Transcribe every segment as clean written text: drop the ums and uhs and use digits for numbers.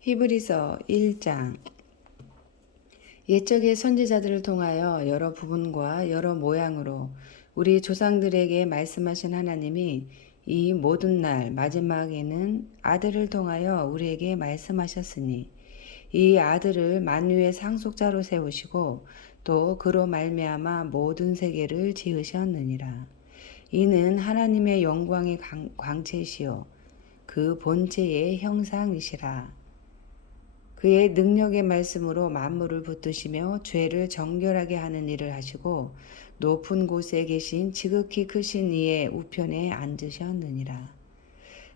히브리서 1장. 옛적의 선지자들을 통하여 여러 부분과 여러 모양으로 우리 조상들에게 말씀하신 하나님이 이 모든 날 마지막에는 아들을 통하여 우리에게 말씀하셨으니 이 아들을 만유의 상속자로 세우시고 또 그로 말미암아 모든 세계를 지으셨느니라. 이는 하나님의 영광의 광채시요 그 본체의 형상이시라. 그의 능력의 말씀으로 만물을 붙드시며 죄를 정결하게 하는 일을 하시고 높은 곳에 계신 지극히 크신 이의 우편에 앉으셨느니라.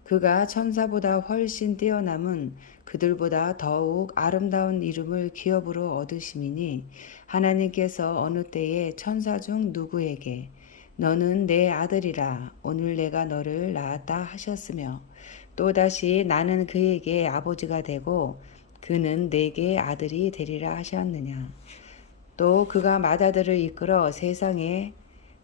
그가 천사보다 훨씬 뛰어남은 그들보다 더욱 아름다운 이름을 기업으로 얻으심이니 하나님께서 어느 때에 천사 중 누구에게 너는 내 아들이라 오늘 내가 너를 낳았다 하셨으며 또다시 나는 그에게 아버지가 되고 그는 내게 아들이 되리라 하셨느냐. 또 그가 맏아들을 이끌어 세상에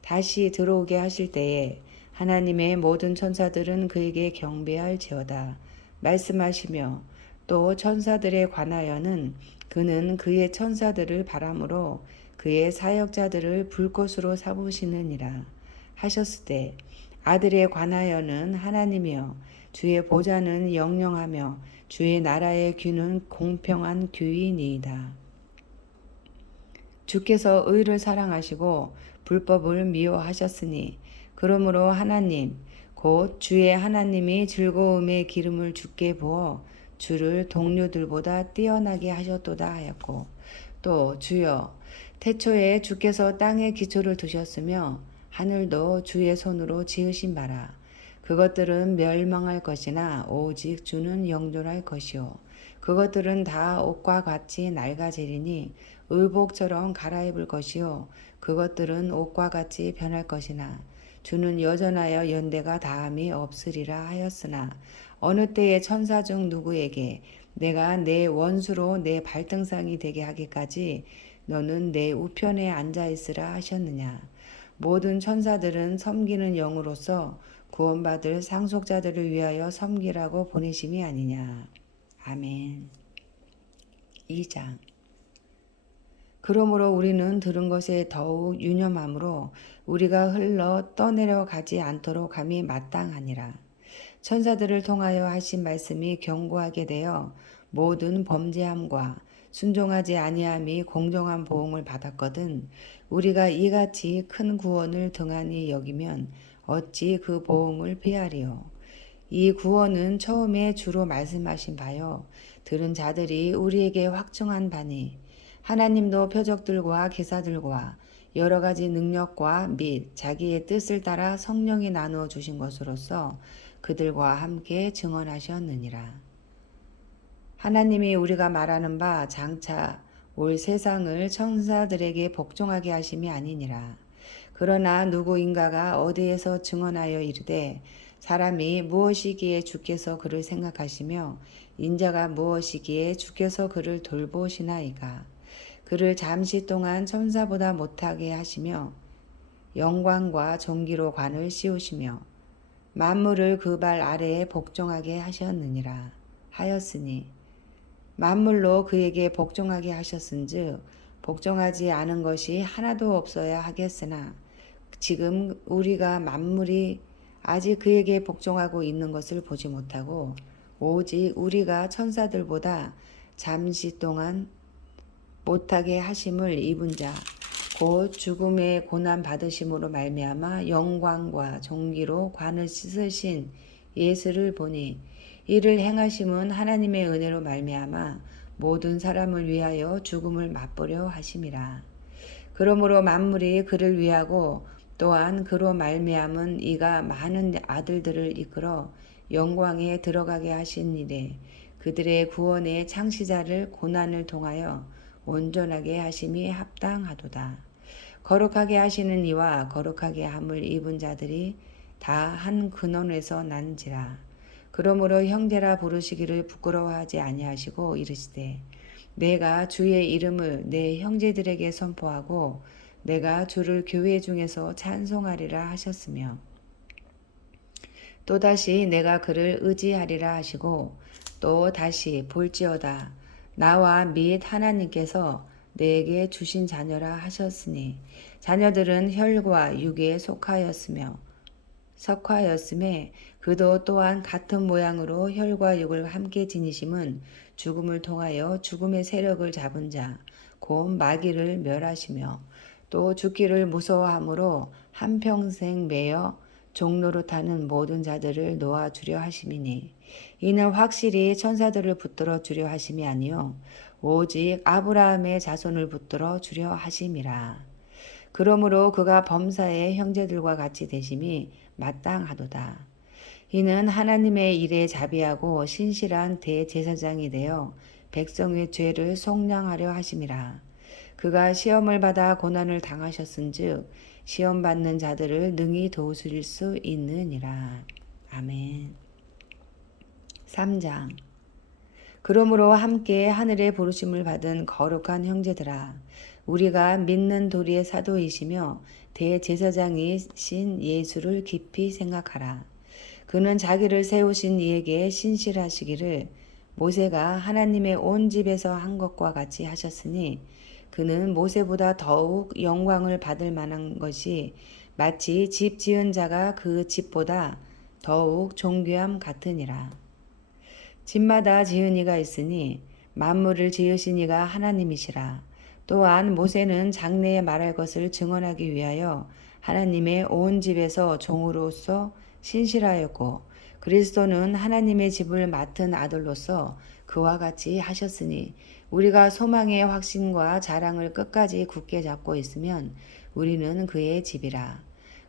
다시 들어오게 하실 때에 하나님의 모든 천사들은 그에게 경배할지어다 말씀하시며 또 천사들에 관하여는 그는 그의 천사들을 바람으로 그의 사역자들을 불꽃으로 삼으시느니라 하셨을 때 아들에 관하여는 하나님이여 주의 보좌는 영영하며 주의 나라의 귀는 공평한 귀이니이다. 주께서 의를 사랑하시고 불법을 미워하셨으니 그러므로 하나님 곧 주의 하나님이 즐거움의 기름을 주께 부어 주를 동료들보다 뛰어나게 하셨도다 하였고 또 주여 태초에 주께서 땅에 기초를 두셨으며 하늘도 주의 손으로 지으신 바라 그것들은 멸망할 것이나 오직 주는 영존할 것이요 그것들은 다 옷과 같이 낡아지리니 의복처럼 갈아입을 것이요 그것들은 옷과 같이 변할 것이나 주는 여전하여 연대가 다함이 없으리라 하였으나 어느 때에 천사 중 누구에게 내가 내 원수로 내 발등상이 되게 하기까지 너는 내 우편에 앉아 있으라 하셨느냐. 모든 천사들은 섬기는 영으로서 구원받을 상속자들을 위하여 섬기라고 보내심이 아니냐. 아멘. 2장. 그러므로 우리는 들은 것에 더욱 유념함으로 우리가 흘러 떠내려 가지 않도록 함이 마땅하니라. 천사들을 통하여 하신 말씀이 견고하게 되어 모든 범죄함과 순종하지 아니함이 공정한 보응을 받았거든 우리가 이같이 큰 구원을 등한히 여기면 어찌 그 보응을 피하리요. 이 구원은 처음에 주로 말씀하신 바요 들은 자들이 우리에게 확증한 바니 하나님도 표적들과 기사들과 여러 가지 능력과 및 자기의 뜻을 따라 성령이 나누어 주신 것으로서 그들과 함께 증언하셨느니라. 하나님이 우리가 말하는 바 장차 올 세상을 천사들에게 복종하게 하심이 아니니라. 그러나 누구인가가 어디에서 증언하여 이르되 사람이 무엇이기에 주께서 그를 생각하시며 인자가 무엇이기에 주께서 그를 돌보시나이까. 그를 잠시 동안 천사보다 못하게 하시며 영광과 존귀로 관을 씌우시며 만물을 그 발 아래에 복종하게 하셨느니라 하였으니 만물로 그에게 복종하게 하셨은즉 복종하지 않은 것이 하나도 없어야 하겠으나 지금 우리가 만물이 아직 그에게 복종하고 있는 것을 보지 못하고 오직 우리가 천사들보다 잠시 동안 못하게 하심을 입은 자 곧 죽음의 고난 받으심으로 말미암아 영광과 존귀로 관을 씻으신 예수를 보니 이를 행하심은 하나님의 은혜로 말미암아 모든 사람을 위하여 죽음을 맛보려 하심이라. 그러므로 만물이 그를 위하고 또한 그로 말미암은 이가 많은 아들들을 이끌어 영광에 들어가게 하신 일에 그들의 구원의 창시자를 고난을 통하여 온전하게 하심이 합당하도다. 거룩하게 하시는 이와 거룩하게 함을 입은 자들이 다 한 근원에서 난지라. 그러므로 형제라 부르시기를 부끄러워하지 아니하시고 이르시되 내가 주의 이름을 내 형제들에게 선포하고 내가 주를 교회 중에서 찬송하리라 하셨으며 또다시 내가 그를 의지하리라 하시고 또 다시 볼지어다 나와 및 하나님께서 내게 주신 자녀라 하셨으니 자녀들은 혈과 육에 속하였음에 그도 또한 같은 모양으로 혈과 육을 함께 지니심은 죽음을 통하여 죽음의 세력을 잡은 자 곧 마귀를 멸하시며 또 죽기를 무서워함으로 한평생 매여 종노릇하는 모든 자들을 놓아주려 하심이니 이는 확실히 천사들을 붙들어 주려 하심이 아니요 오직 아브라함의 자손을 붙들어 주려 하심이라. 그러므로 그가 범사의 형제들과 같이 되심이 마땅하도다. 이는 하나님의 일에 자비하고 신실한 대제사장이 되어 백성의 죄를 속량하려 하심이라. 그가 시험을 받아 고난을 당하셨은즉 시험 받는 자들을 능히 도우실 수 있느니라. 아멘. 3장. 그러므로 함께 하늘의 부르심을 받은 거룩한 형제들아 우리가 믿는 도리의 사도이시며 대제사장이신 예수를 깊이 생각하라. 그는 자기를 세우신 이에게 신실하시기를 모세가 하나님의 온 집에서 한 것과 같이 하셨으니 그는 모세보다 더욱 영광을 받을 만한 것이 마치 집 지은 자가 그 집보다 더욱 존귀함 같으니라. 집마다 지은 이가 있으니 만물을 지으신 이가 하나님이시라. 또한 모세는 장래에 말할 것을 증언하기 위하여 하나님의 온 집에서 종으로서 신실하였고 그리스도는 하나님의 집을 맡은 아들로서 그와 같이 하셨으니 우리가 소망의 확신과 자랑을 끝까지 굳게 잡고 있으면 우리는 그의 집이라.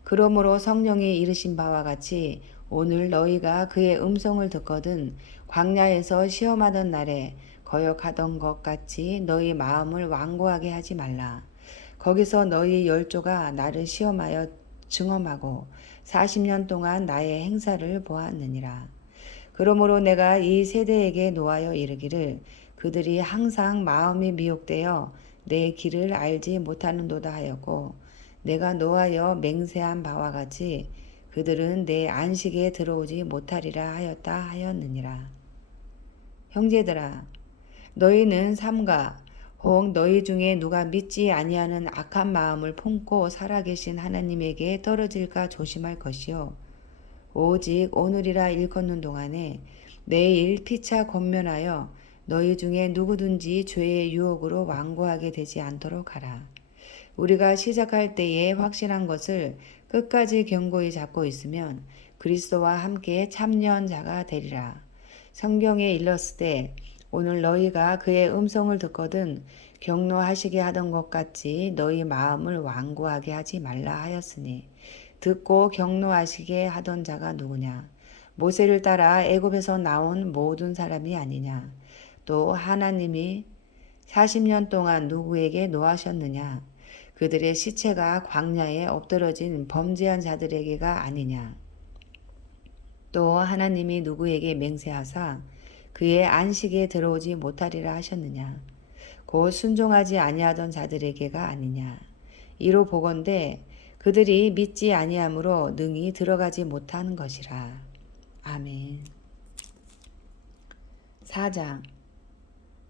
그러므로 성령이 이르신 바와 같이 오늘 너희가 그의 음성을 듣거든 광야에서 시험하던 날에 거역하던 것 같이 너희 마음을 완고하게 하지 말라. 거기서 너희 열조가 나를 시험하여 증험하고 40년 동안 나의 행사를 보았느니라. 그러므로 내가 이 세대에게 노하여 이르기를 그들이 항상 마음이 미혹되어 내 길을 알지 못하는도다 하였고 내가 노하여 맹세한 바와 같이 그들은 내 안식에 들어오지 못하리라 하였다 하였느니라. 형제들아 너희는 삼가 혹 너희 중에 누가 믿지 아니하는 악한 마음을 품고 살아계신 하나님에게 떨어질까 조심할 것이요 오직 오늘이라 일컫는 동안에 내일 피차 권면하여 너희 중에 누구든지 죄의 유혹으로 완고하게 되지 않도록 하라. 우리가 시작할 때에 확신한 것을 끝까지 견고히 잡고 있으면 그리스도와 함께 참여한 자가 되리라. 성경에 일렀으되 오늘 너희가 그의 음성을 듣거든 경노하시게 하던 것 같이 너희 마음을 완고하게 하지 말라 하였으니 듣고 경노하시게 하던 자가 누구냐? 모세를 따라 애굽에서 나온 모든 사람이 아니냐? 또 하나님이 40년 동안 누구에게 노하셨느냐? 그들의 시체가 광야에 엎드러진 범죄한 자들에게가 아니냐? 또 하나님이 누구에게 맹세하사 그의 안식에 들어오지 못하리라 하셨느냐? 곧 순종하지 아니하던 자들에게가 아니냐? 이로 보건대 그들이 믿지 아니함으로 능히 들어가지 못하는 것이라. 아멘. 4장.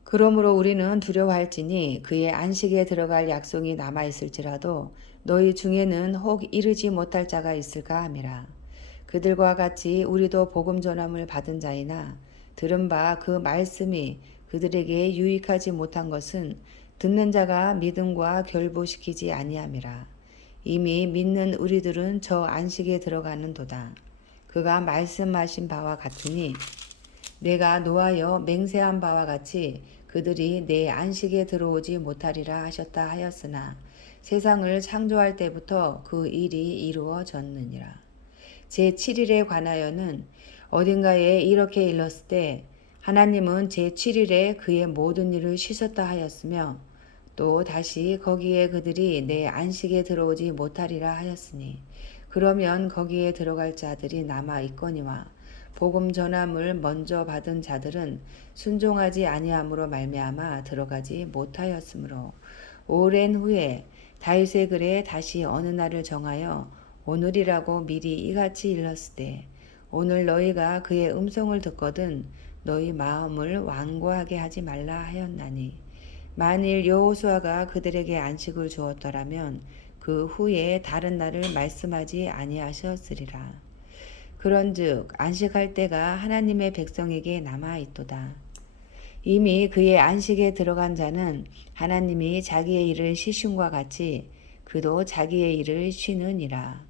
그러므로 우리는 두려워할지니 그의 안식에 들어갈 약속이 남아있을지라도 너희 중에는 혹 이르지 못할 자가 있을까 함이라. 그들과 같이 우리도 복음 전함을 받은 자이나 들은 바 그 말씀이 그들에게 유익하지 못한 것은 듣는 자가 믿음과 결부시키지 아니함이라. 이미 믿는 우리들은 저 안식에 들어가는도다. 그가 말씀하신 바와 같으니 내가 노하여 맹세한 바와 같이 그들이 내 안식에 들어오지 못하리라 하셨다 하였으나 세상을 창조할 때부터 그 일이 이루어졌느니라. 제7일에 관하여는 어딘가에 이렇게 일렀을 때 하나님은 제7일에 그의 모든 일을 쉬셨다 하였으며 또 다시 거기에 그들이 내 안식에 들어오지 못하리라 하였으니 그러면 거기에 들어갈 자들이 남아 있거니와 복음 전함을 먼저 받은 자들은 순종하지 아니함으로 말미암아 들어가지 못하였으므로 오랜 후에 다윗의 글에 다시 어느 날을 정하여 오늘이라고 미리 이같이 일렀을 때 오늘 너희가 그의 음성을 듣거든 너희 마음을 완고하게 하지 말라 하였나니 만일 여호수아가 그들에게 안식을 주었더라면 그 후에 다른 날을 말씀하지 아니하셨으리라. 그런즉 안식할 때가 하나님의 백성에게 남아 있도다. 이미 그의 안식에 들어간 자는 하나님이 자기의 일을 쉬심과 같이 그도 자기의 일을 쉬느니라.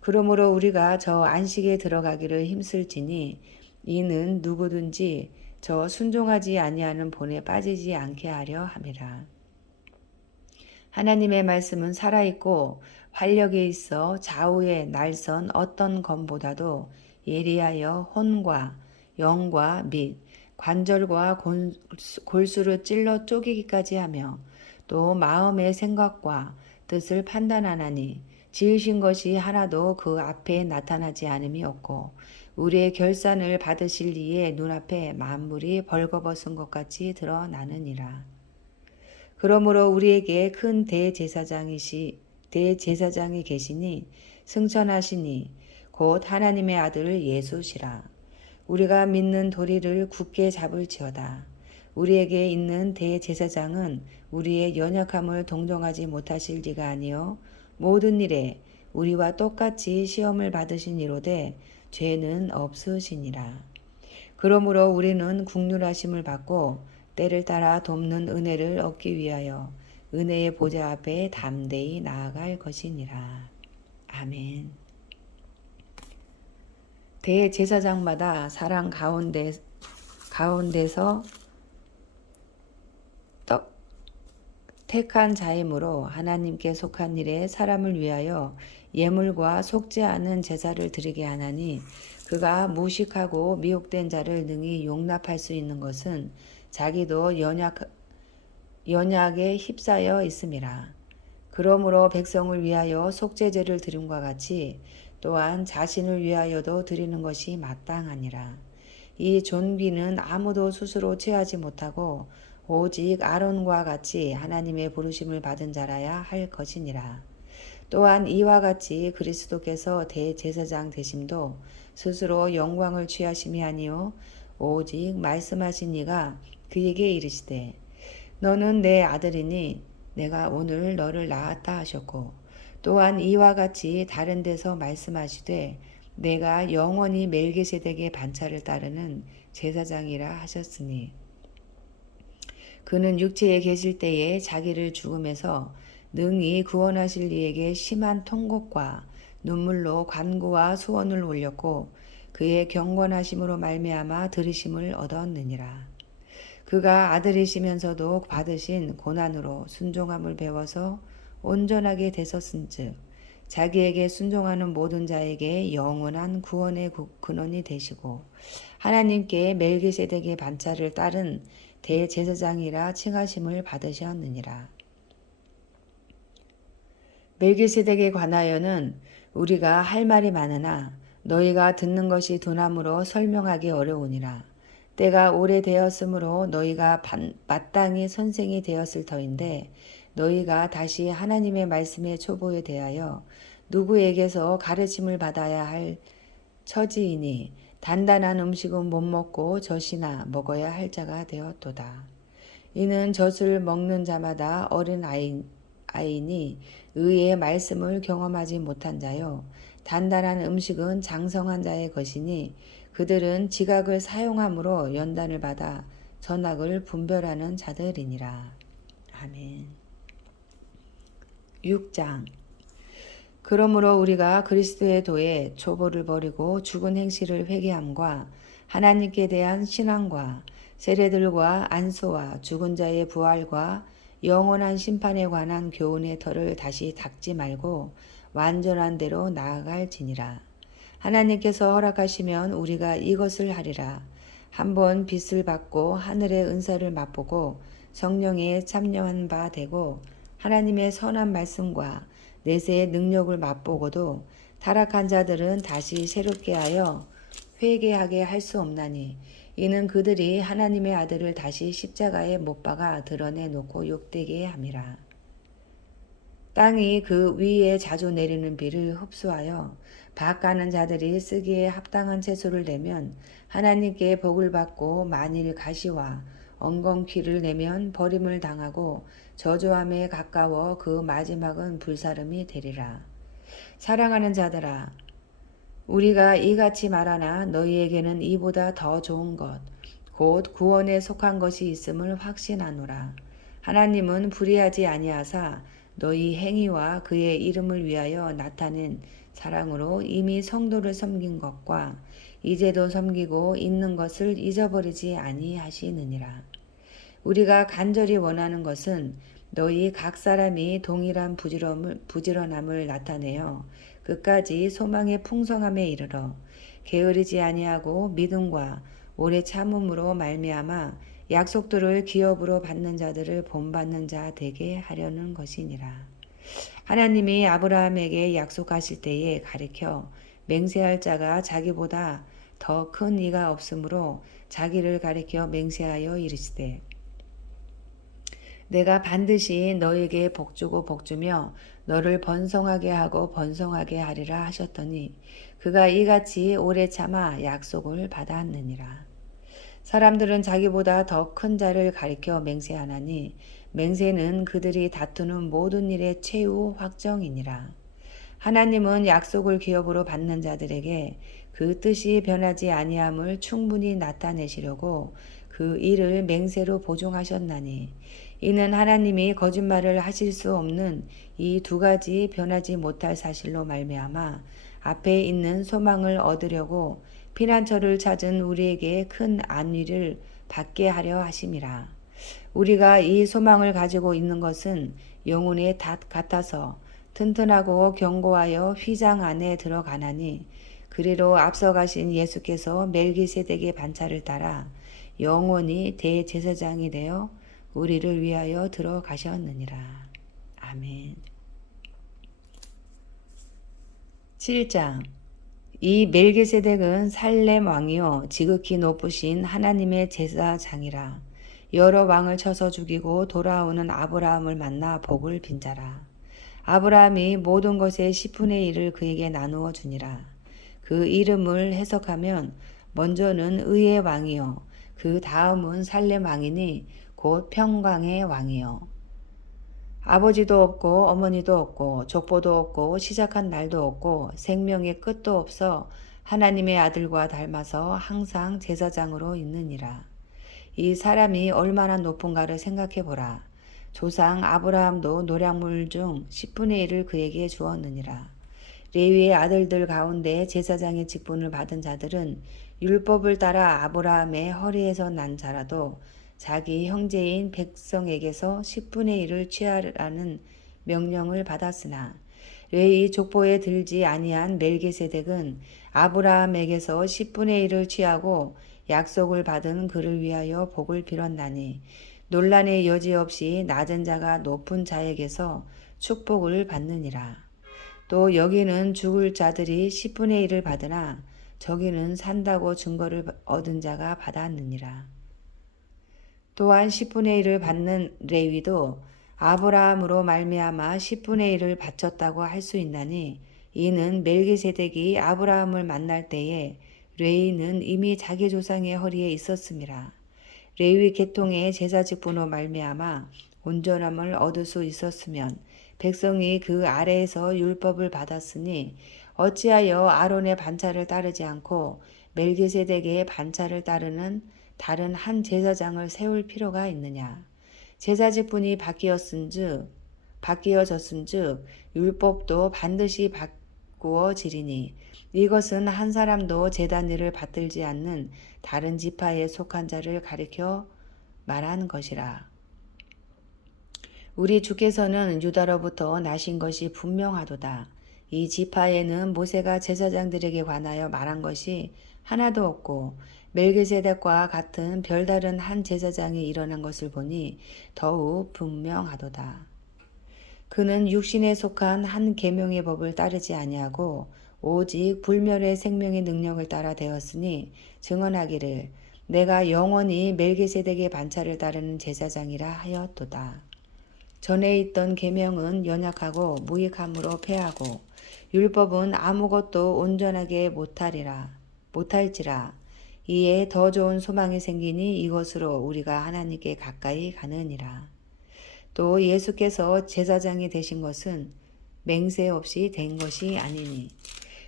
그러므로 우리가 저 안식에 들어가기를 힘쓸지니 이는 누구든지 저 순종하지 아니하는 본에 빠지지 않게 하려 함이라. 하나님의 말씀은 살아있고 활력이 있어 좌우에 날선 어떤 검보다도 예리하여 혼과 영과 및 관절과 골수를 찔러 쪼개기까지 하며 또 마음의 생각과 뜻을 판단하나니 지으신 것이 하나도 그 앞에 나타나지 않음이 없고 우리의 결산을 받으실 이의 눈앞에 만물이 벌거벗은 것 같이 드러나느니라. 그러므로 우리에게 큰 대제사장이 계시니 승천하시니 곧 하나님의 아들 예수시라. 우리가 믿는 도리를 굳게 잡을지어다. 우리에게 있는 대제사장은 우리의 연약함을 동정하지 못하실 리가 아니요 모든 일에 우리와 똑같이 시험을 받으신 이로되 죄는 없으시니라. 그러므로 우리는 국률하심을 받고 때를 따라 돕는 은혜를 얻기 위하여 은혜의 보좌 앞에 담대히 나아갈 것이니라. 아멘. 대제사장마다 사랑 가운데서 택한 자이므로 하나님께 속한 일에 사람을 위하여 예물과 속지 않은 제사를 드리게 하나니 그가 무식하고 미혹된 자를 능히 용납할 수 있는 것은 자기도 연약에 휩싸여 있음이라. 그러므로 백성을 위하여 속죄제를 드림과 같이 또한 자신을 위하여도 드리는 것이 마땅하니라. 이 존귀는 아무도 스스로 취하지 못하고 오직 아론과 같이 하나님의 부르심을 받은 자라야 할 것이니라. 또한 이와 같이 그리스도께서 대제사장 되심도 스스로 영광을 취하심이 아니요 오직 말씀하신 이가 그에게 이르시되 너는 내 아들이니 내가 오늘 너를 낳았다 하셨고 또한 이와 같이 다른 데서 말씀하시되 내가 영원히 멜기세덱의 반차를 따르는 제사장이라 하셨으니 그는 육체에 계실 때에 자기를 죽음에서 능히 구원하실 이에게 심한 통곡과 눈물로 간구와 소원을 올렸고 그의 경건하심으로 말미암아 들으심을 얻었느니라. 그가 아들이시면서도 받으신 고난으로 순종함을 배워서 온전하게 되셨은즉 자기에게 순종하는 모든 자에게 영원한 구원의 근원이 되시고 하나님께 멜기세덱의 반차를 따른 대제사장이라 칭하심을 받으셨느니라. 멜기세덱에 관하여는 우리가 할 말이 많으나 너희가 듣는 것이 둔함으로 설명하기 어려우니라. 때가 오래되었으므로 너희가 마땅히 선생이 되었을 터인데 너희가 다시 하나님의 말씀의 초보에 대하여 누구에게서 가르침을 받아야 할 처지이니 단단한 음식은 못 먹고 젖이나 먹어야 할 자가 되었도다. 이는 젖을 먹는 자마다 어린 아이니 의의 말씀을 경험하지 못한 자요. 단단한 음식은 장성한 자의 것이니 그들은 지각을 사용함으로 연단을 받아 전악을 분별하는 자들이니라. 아멘. 6장. 그러므로 우리가 그리스도의 도에 초보를 버리고 죽은 행실을 회개함과 하나님께 대한 신앙과 세례들과 안수와 죽은 자의 부활과 영원한 심판에 관한 교훈의 털을 다시 닦지 말고 완전한 대로 나아갈지니라. 하나님께서 허락하시면 우리가 이것을 하리라. 한번 빛을 받고 하늘의 은사를 맛보고 성령에 참여한 바 되고 하나님의 선한 말씀과 내세의 능력을 맛보고도 타락한 자들은 다시 새롭게 하여 회개하게 할 수 없나니 이는 그들이 하나님의 아들을 다시 십자가에 못 박아 드러내 놓고 욕되게 함이라. 땅이 그 위에 자주 내리는 비를 흡수하여 밭가는 자들이 쓰기에 합당한 채소를 내면 하나님께 복을 받고, 만일 가시와 엉겅퀴를 내면 버림을 당하고 저주함에 가까워 그 마지막은 불사름이 되리라. 사랑하는 자들아, 우리가 이같이 말하나 너희에게는 이보다 더 좋은 것, 곧 구원에 속한 것이 있음을 확신하노라. 하나님은 불의하지 아니하사 너희 행위와 그의 이름을 위하여 나타낸 사랑으로 이미 성도를 섬긴 것과 이제도 섬기고 있는 것을 잊어버리지 아니하시느니라. 우리가 간절히 원하는 것은 너희 각 사람이 동일한 부지런함을 나타내어 끝까지 소망의 풍성함에 이르러 게으르지 아니하고 믿음과 오래 참음으로 말미암아 약속들을 기업으로 받는 자들을 본받는 자 되게 하려는 것이니라. 하나님이 아브라함에게 약속하실 때에 가리켜 맹세할 자가 자기보다 더 큰 이가 없으므로 자기를 가리켜 맹세하여 이르시되, 내가 반드시 너에게 복주고 복주며 너를 번성하게 하고 번성하게 하리라 하셨더니 그가 이같이 오래 참아 약속을 받았느니라. 사람들은 자기보다 더 큰 자를 가리켜 맹세하나니 맹세는 그들이 다투는 모든 일의 최후 확정이니라. 하나님은 약속을 기업으로 받는 자들에게 그 뜻이 변하지 아니함을 충분히 나타내시려고 그 일을 맹세로 보증하셨나니, 이는 하나님이 거짓말을 하실 수 없는 이 두 가지 변하지 못할 사실로 말미암아 앞에 있는 소망을 얻으려고 피난처를 찾은 우리에게 큰 안위를 받게 하려 하심이라. 우리가 이 소망을 가지고 있는 것은 영혼의 닷 같아서 튼튼하고 견고하여 휘장 안에 들어가나니, 그리로 앞서가신 예수께서 멜기세덱의 반차를 따라 영원히 대제사장이 되어 우리를 위하여 들어가셨느니라. 아멘. 7장. 이 멜기세덱은 살렘 왕이요 지극히 높으신 하나님의 제사장이라. 여러 왕을 쳐서 죽이고 돌아오는 아브라함을 만나 복을 빈자라. 아브라함이 모든 것의 10분의 1을 그에게 나누어 주니라. 그 이름을 해석하면 먼저는 의의 왕이요 그 다음은 살렘 왕이니 곧 평강의 왕이요. 아버지도 없고 어머니도 없고 족보도 없고 시작한 날도 없고 생명의 끝도 없어 하나님의 아들과 닮아서 항상 제사장으로 있느니라. 이 사람이 얼마나 높은가를 생각해 보라. 조상 아브라함도 노량물 중 10분의 1을 그에게 주었느니라. 레위의 아들들 가운데 제사장의 직분을 받은 자들은 율법을 따라 아브라함의 허리에서 난 자라도 자기 형제인 백성에게서 10분의 1을 취하라는 명령을 받았으나, 레위 족보에 들지 아니한 멜기세덱은 아브라함에게서 10분의 1을 취하고 약속을 받은 그를 위하여 복을 빌었나니, 논란의 여지 없이 낮은 자가 높은 자에게서 축복을 받느니라. 또 여기는 죽을 자들이 10분의 1을 받으나 저기는 산다고 증거를 얻은 자가 받았느니라. 또한 10분의 1을 받는 레위도 아브라함으로 말미암아 10분의 1을 바쳤다고 할 수 있나니, 이는 멜기세덱이 아브라함을 만날 때에 레위는 이미 자기 조상의 허리에 있었음이라. 레위 계통의 제사 직분으로 말미암아 온전함을 얻을 수 있었으면 백성이 그 아래에서 율법을 받았으니 어찌하여 아론의 반차를 따르지 않고 멜기세덱의 반차를 따르는 다른 한 제사장을 세울 필요가 있느냐. 제사 직분이 바뀌어졌은즉 율법도 반드시 바꾸어지리니, 이것은 한 사람도 제단 일을 받들지 않는 다른 지파에 속한 자를 가리켜 말하는 것이라. 우리 주께서는 유다로부터 나신 것이 분명하도다. 이 지파에는 모세가 제사장들에게 관하여 말한 것이 하나도 없고 멜기세덱과 같은 별다른 한 제사장이 일어난 것을 보니 더욱 분명하도다. 그는 육신에 속한 한 계명의 법을 따르지 아니하고 오직 불멸의 생명의 능력을 따라 되었으니, 증언하기를 내가 영원히 멜기세덱의 반차를 따르는 제사장이라 하였도다. 전에 있던 계명은 연약하고 무익함으로 패하고 율법은 아무것도 온전하게 못할지라. 이에 더 좋은 소망이 생기니 이것으로 우리가 하나님께 가까이 가느니라. 또 예수께서 제사장이 되신 것은 맹세 없이 된 것이 아니니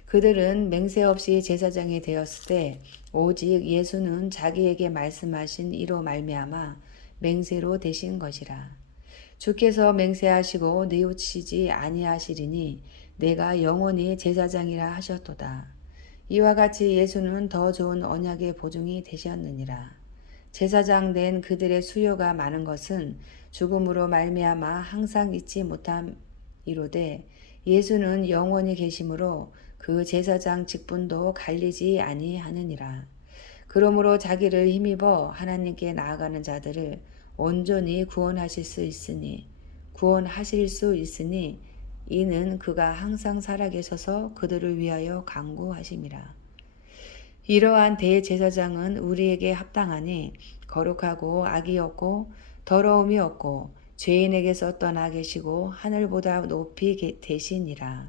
그들은 맹세 없이 제사장이 되었을 때 오직 예수는 자기에게 말씀하신 이로 말미암아 맹세로 되신 것이라. 주께서 맹세하시고 뉘우치지 아니하시리니 내가 영원히 제사장이라 하셨도다. 이와 같이 예수는 더 좋은 언약의 보증이 되셨느니라. 제사장 된 그들의 수요가 많은 것은 죽음으로 말미암아 항상 잊지 못함이로되 예수는 영원히 계심으로 그 제사장 직분도 갈리지 아니하느니라. 그러므로 자기를 힘입어 하나님께 나아가는 자들을 온전히 구원하실 수 있으니 이는 그가 항상 살아계셔서 그들을 위하여 간구하심이라. 이러한 대제사장은 우리에게 합당하니 거룩하고 악이 없고 더러움이 없고 죄인에게서 떠나 계시고 하늘보다 높이 되시니라.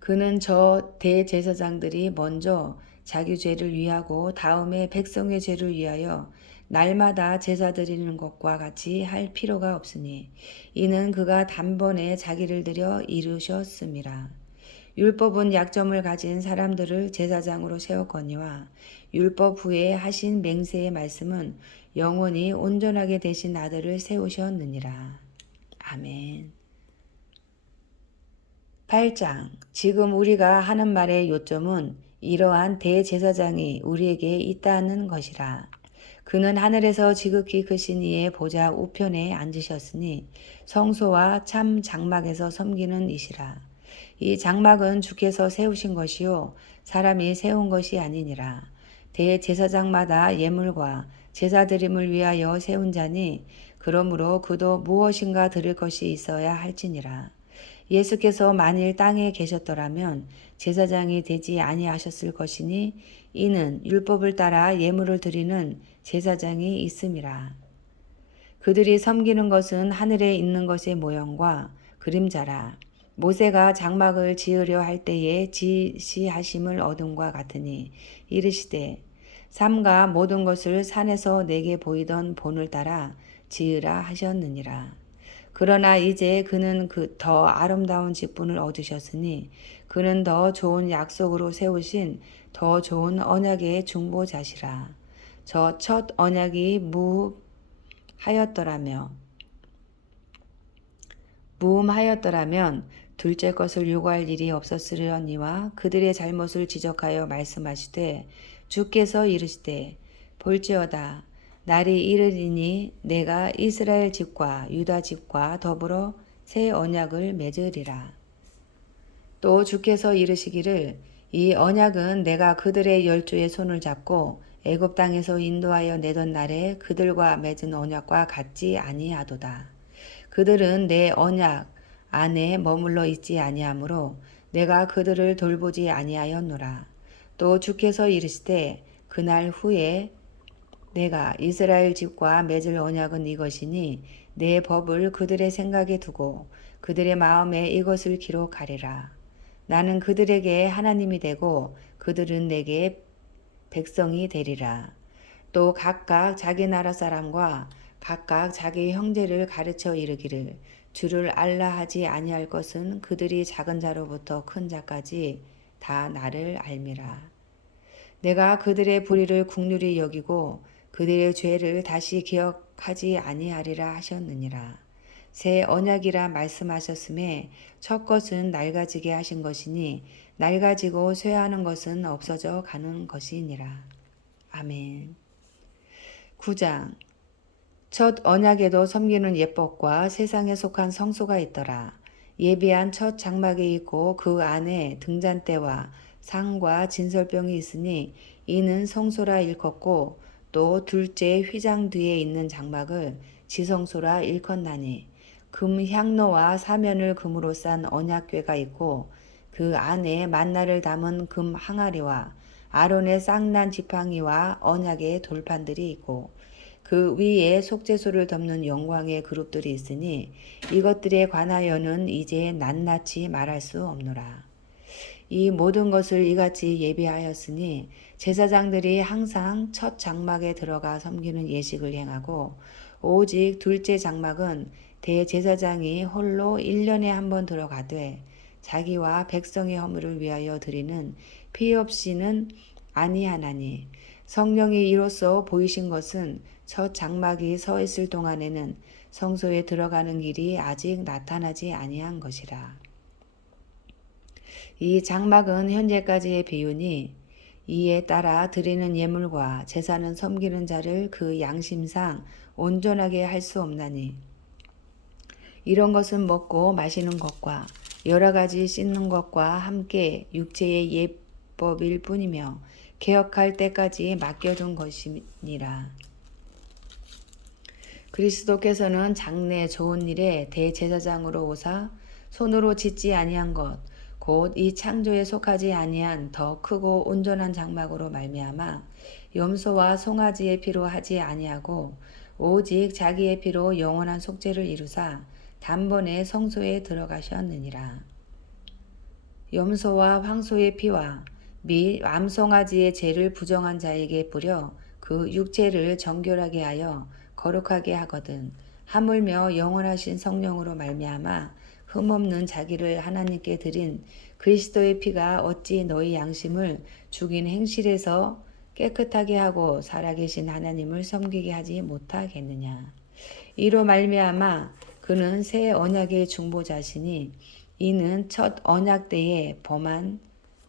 그는 저 대제사장들이 먼저 자기 죄를 위하고 다음에 백성의 죄를 위하여 날마다 제사 드리는 것과 같이 할 필요가 없으니 이는 그가 단번에 자기를 들여 이루셨음이라. 율법은 약점을 가진 사람들을 제사장으로 세웠거니와 율법 후에 하신 맹세의 말씀은 영원히 온전하게 되신 아들을 세우셨느니라. 아멘. 8장. 지금 우리가 하는 말의 요점은 이러한 대제사장이 우리에게 있다는 것이라. 그는 하늘에서 지극히 크신 이의 보좌 우편에 앉으셨으니 성소와 참 장막에서 섬기는 이시라. 이 장막은 주께서 세우신 것이요 사람이 세운 것이 아니니라. 대제사장마다 예물과 제사드림을 위하여 세운 자니 그러므로 그도 무엇인가 드릴 것이 있어야 할지니라. 예수께서 만일 땅에 계셨더라면 제사장이 되지 아니하셨을 것이니 이는 율법을 따라 예물을 드리는 제사장이 있음이라. 그들이 섬기는 것은 하늘에 있는 것의 모형과 그림자라. 모세가 장막을 지으려 할 때에 지시하심을 얻음과 같으니 이르시되 삼가 모든 것을 산에서 내게 보이던 본을 따라 지으라 하셨느니라. 그러나 이제 그는 더 아름다운 직분을 얻으셨으니 그는 더 좋은 약속으로 세우신 더 좋은 언약의 중보자시라. 저 첫 언약이 무음하였더라면 둘째 것을 요구할 일이 없었으려니와 그들의 잘못을 지적하여 말씀하시되 주께서 이르시되 볼지어다 날이 이르리니 내가 이스라엘 집과 유다 집과 더불어 새 언약을 맺으리라. 또 주께서 이르시기를 이 언약은 내가 그들의 열조의 손을 잡고 애굽 땅에서 인도하여 내던 날에 그들과 맺은 언약과 같지 아니하도다. 그들은 내 언약 안에 머물러 있지 아니하므로 내가 그들을 돌보지 아니하였노라. 또 주께서 이르시되 그날 후에 내가 이스라엘 집과 맺을 언약은 이것이니 내 법을 그들의 생각에 두고 그들의 마음에 이것을 기록하리라. 나는 그들에게 하나님이 되고 그들은 내게 백성이 되리라. 또 각각 자기 나라 사람과 각각 자기 형제를 가르쳐 이르기를 주를 알라 하지 아니할 것은 그들이 작은 자로부터 큰 자까지 다 나를 알미라. 내가 그들의 불의를 국률이 여기고 그들의 죄를 다시 기억하지 아니하리라 하셨느니라. 새 언약이라 말씀하셨음에 첫 것은 낡아지게 하신 것이니 낡아지고 쇠하는 것은 없어져 가는 것이니라. 아멘. 9장. 첫 언약에도 섬기는 예법과 세상에 속한 성소가 있더라. 예비한 첫 장막에 있고 그 안에 등잔대와 상과 진설병이 있으니 이는 성소라 일컫고 또 둘째 휘장 뒤에 있는 장막을 지성소라 일컫나니 금 향로와 사면을 금으로 싼 언약궤가 있고 그 안에 만나를 담은 금 항아리와 아론의 쌍난 지팡이와 언약의 돌판들이 있고 그 위에 속죄소를 덮는 영광의 그룹들이 있으니 이것들에 관하여는 이제 낱낱이 말할 수 없노라. 이 모든 것을 이같이 예비하였으니 제사장들이 항상 첫 장막에 들어가 섬기는 예식을 행하고 오직 둘째 장막은 대제사장이 홀로 1년에 한 번 들어가되 자기와 백성의 허물을 위하여 드리는 피 없이는 아니하나니 성령이 이로써 보이신 것은 첫 장막이 서 있을 동안에는 성소에 들어가는 길이 아직 나타나지 아니한 것이라. 이 장막은 현재까지의 비유니 이에 따라 드리는 예물과 제사는 섬기는 자를 그 양심상 온전하게 할 수 없나니 이런 것은 먹고 마시는 것과 여러 가지 씻는 것과 함께 육체의 예법일 뿐이며 개혁할 때까지 맡겨둔 것이니라. 그리스도께서는 장래 좋은 일에 대제사장으로 오사 손으로 짓지 아니한 것 곧 이 창조에 속하지 아니한 더 크고 온전한 장막으로 말미암아 염소와 송아지의 피로 하지 아니하고 오직 자기의 피로 영원한 속죄를 이루사 단번에 성소에 들어가셨느니라. 염소와 황소의 피와 및 암송아지의 죄를 부정한 자에게 뿌려 그 육체를 정결하게 하여 거룩하게 하거든 하물며 영원하신 성령으로 말미암아 흠없는 자기를 하나님께 드린 그리스도의 피가 어찌 너희 양심을 죽인 행실에서 깨끗하게 하고 살아계신 하나님을 섬기게 하지 못하겠느냐. 이로 말미암아 그는 새 언약의 중보자시니 이는 첫 언약 때에 범한